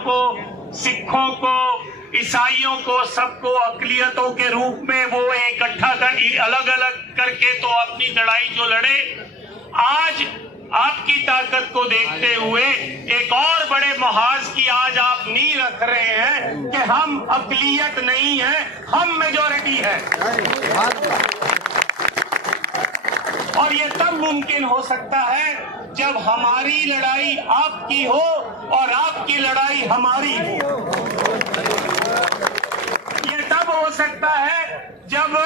को, सिखों को, ईसाइयों को, सबको अकलियतों के रूप में वो इकट्ठा कर अलग अलग करके तो अपनी लड़ाई जो लड़े, आज आपकी ताकत को देखते हुए एक और बड़े महाज की आज आप नींव रख रहे हैं कि हम अकलियत नहीं है, हम मेजॉरिटी है। और ये तब मुमकिन हो सकता है जब हमारी लड़ाई आपकी हो और आपकी लड़ाई हमारी हो। ये तब हो सकता है जब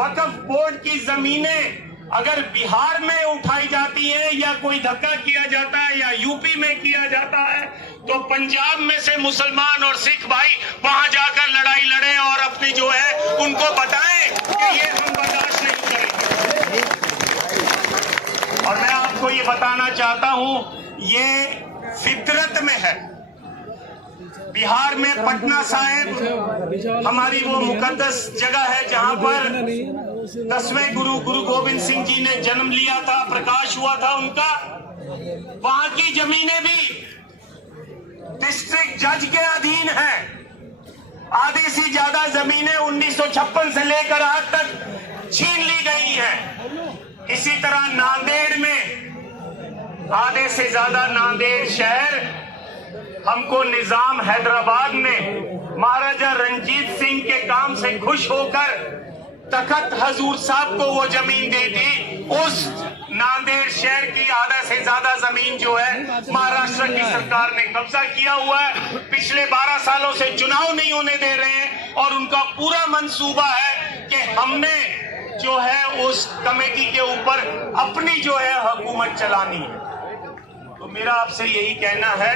वक्फ बोर्ड की जमीनें अगर बिहार में उठाई जाती है या कोई धक्का किया जाता है या यूपी में किया जाता है, तो पंजाब में से मुसलमान और सिख भाई वहां जाकर लड़ाई लड़े और अपनी जो है उनको बताएं कि ये हम बर्दाश्त नहीं करेंगे। और मैं आपको ये बताना चाहता हूं, ये फितरत में है। बिहार में पटना साहिब हमारी वो मुकद्दस जगह है जहां पर 10वें गुरु गोविंद सिंह जी ने जन्म लिया था, प्रकाश हुआ था उनका। वहां की जमीनें भी डिस्ट्रिक्ट जज के अधीन है। आधी से ज्यादा जमीनें 1956 से लेकर आज तक छीन ली गई हैं। इसी तरह नांदेड़ में आधे से ज्यादा नांदेड़ शहर हमको निजाम हैदराबाद ने महाराजा रंजीत सिंह के काम से खुश होकर तखत हजूर साहब को वो जमीन दे दी। उस नांदेड़ शहर की आधा से ज्यादा जमीन जो है महाराष्ट्र की सरकार ने कब्जा किया हुआ है। पिछले 12 सालों से चुनाव नहीं होने दे रहे हैं और उनका पूरा मंसूबा है कि हमने जो है उस कमेटी के ऊपर अपनी जो है हुकूमत चलानी है। तो मेरा आपसे यही कहना है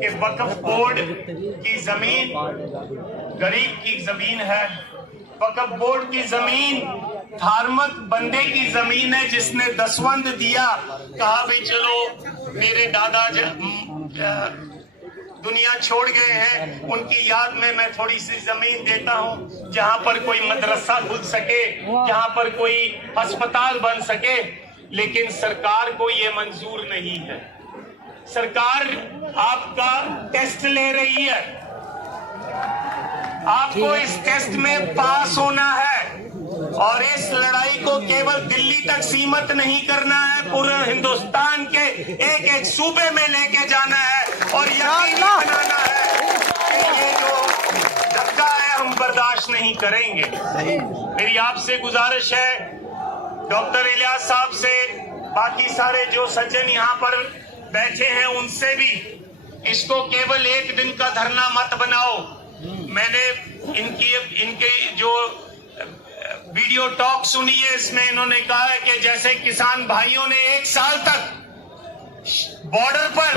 कि वक्फ बोर्ड की जमीन गरीब की जमीन है। वक्फ बोर्ड की जमीन धार्मिक बंदे की जमीन है जिसने दसवंध दिया, कहा भाई चलो मेरे दादा दुनिया छोड़ गए हैं, उनकी याद में मैं थोड़ी सी जमीन देता हूं जहां पर कोई मदरसा खुल सके, जहां पर कोई अस्पताल बन सके। लेकिन सरकार को ये मंजूर नहीं है। सरकार आपका टेस्ट ले रही है, आपको इस टेस्ट में पास होना है और इस लड़ाई को केवल दिल्ली तक सीमित नहीं करना है, पूरे हिंदुस्तान के एक एक सूबे में लेके जाना है और यकीनी बनाना है कि ये जो धक्का है हम बर्दाश्त नहीं करेंगे। मेरी आपसे गुजारिश है, डॉक्टर इलियास साहब से, बाकी सारे जो सज्जन यहाँ पर बैठे हैं उनसे भी, इसको केवल एक दिन का धरना मत बनाओ। मैंने इनके जो वीडियो टॉक सुनी है, इसमें इन्होंने कहा है कि जैसे किसान भाइयों ने 1 साल तक बॉर्डर पर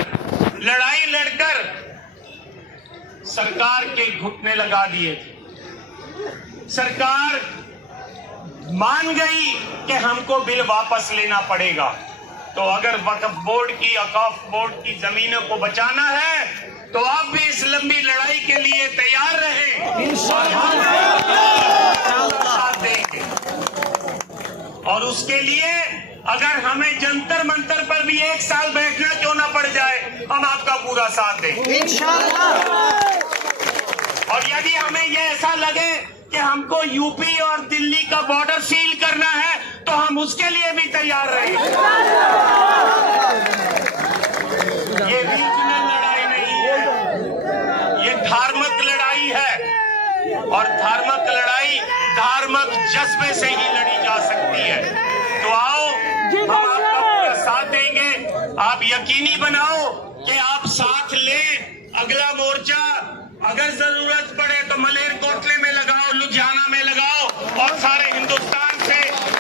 लड़ाई लड़कर सरकार के घुटने लगा दिए थे। सरकार मान गई कि हमको बिल वापस लेना पड़ेगा। तो अगर वक्फ बोर्ड की, वक्फ बोर्ड की जमीनों को बचाना है तो आप भी इस लंबी लड़ाई के लिए तैयार रहें और हम साथ देंगे। और उसके लिए अगर हमें जंतर मंतर पर भी 1 साल बैठना क्यों ना पड़ जाए, हम आपका पूरा साथ देंगे इंशाअल्लाह। और यदि हमें ये ऐसा लगे कि हमको यूपी और दिल्ली का बॉर्डर सील करना है तो हम उसके लिए भी तैयार रहेंगे। ये रीजनल लड़ाई नहीं है, ये धार्मिक लड़ाई है और धार्मिक लड़ाई धार्मिक जज्बे से ही लड़ी जा सकती है। तो आओ, हम आपका पूरा साथ देंगे। आप यकीनी बनाओ कि आप साथ लें। अगला मोर्चा अगर जरूरत पड़े तो मलेरकोटले में लगाओ, लुधियाना में लगाओ और सारे हिंदुस्तान से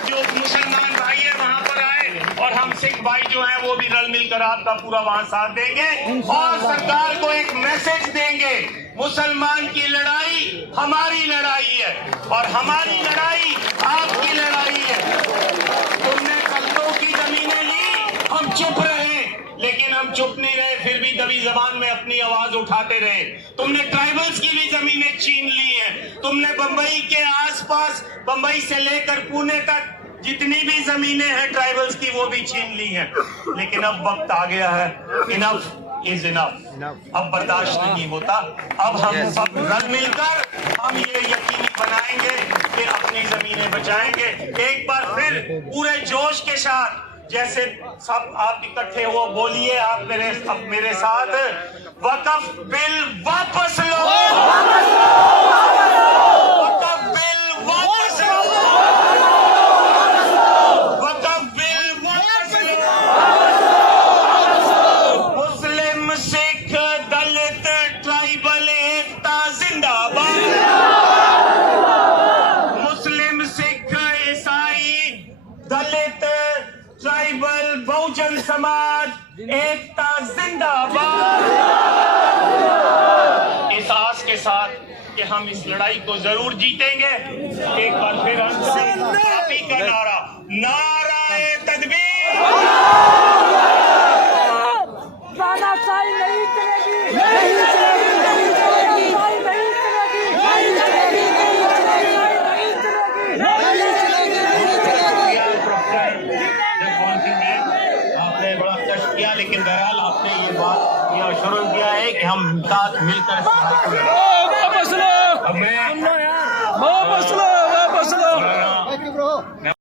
जो मुसलमान भाई है वहां पर आए और हम सिख भाई जो हैं वो भी रल मिलकर आपका पूरा वहां साथ देंगे और सरकार को एक मैसेज देंगे, मुसलमान की लड़ाई हमारी लड़ाई है और हमारी लड़ाई आपकी लड़ाई है। तुमने कब्जों की जमीनें ली, हम चुप रहे, लेकिन हम चुप नहीं रहे, फिर भी दबी जबान में अपनी आवाज उठाते रहे। तुमने ट्राइबल्स की भी जमीनें छीन ली हैं, तुमने बंबई के आसपास, बंबई से लेकर पुणे तक जितनी भी जमीनें हैं ट्राइबल्स की वो भी छीन ली हैं। लेकिन अब वक्त आ गया है, इनफ इज इनफ। अब बर्दाश्त नहीं होता। अब हम सब रल मिलकर हम ये यकीनी बनाएंगे कि अपनी जमीनें बचाएंगे। एक बार फिर पूरे जोश के साथ, जैसे सब आप इकट्ठे हो, बोलिए आप मेरे साथ, वक्फ बिल वापस लो, वक्फ बिल वापस लो, वक्फ बिल वापस लो। मुस्लिम, सिख, दलित, ट्राइबल एकता जिंदाबाद। मुस्लिम, सिख, ईसाई, दलित, ट्राइबल, बहुजन समाज, एकता जिंदाबाद। इस आस के साथ कि हम इस लड़ाई को जरूर जीतेंगे, एक बार फिर हम आप ही का नारा, नाराए तकबीर। तानाशाही नहीं चलेगी, नहीं चलेगी, नहीं चलेगी, नहीं चलेगी, नहीं चलेगी, नहीं चलेगी, नहीं चलेगी, नहीं चलेगी। आपने बड़ा कष्ट किया, लेकिन बहरहाल आपने ये बात शुरू किया है कि हम साथ मिलकर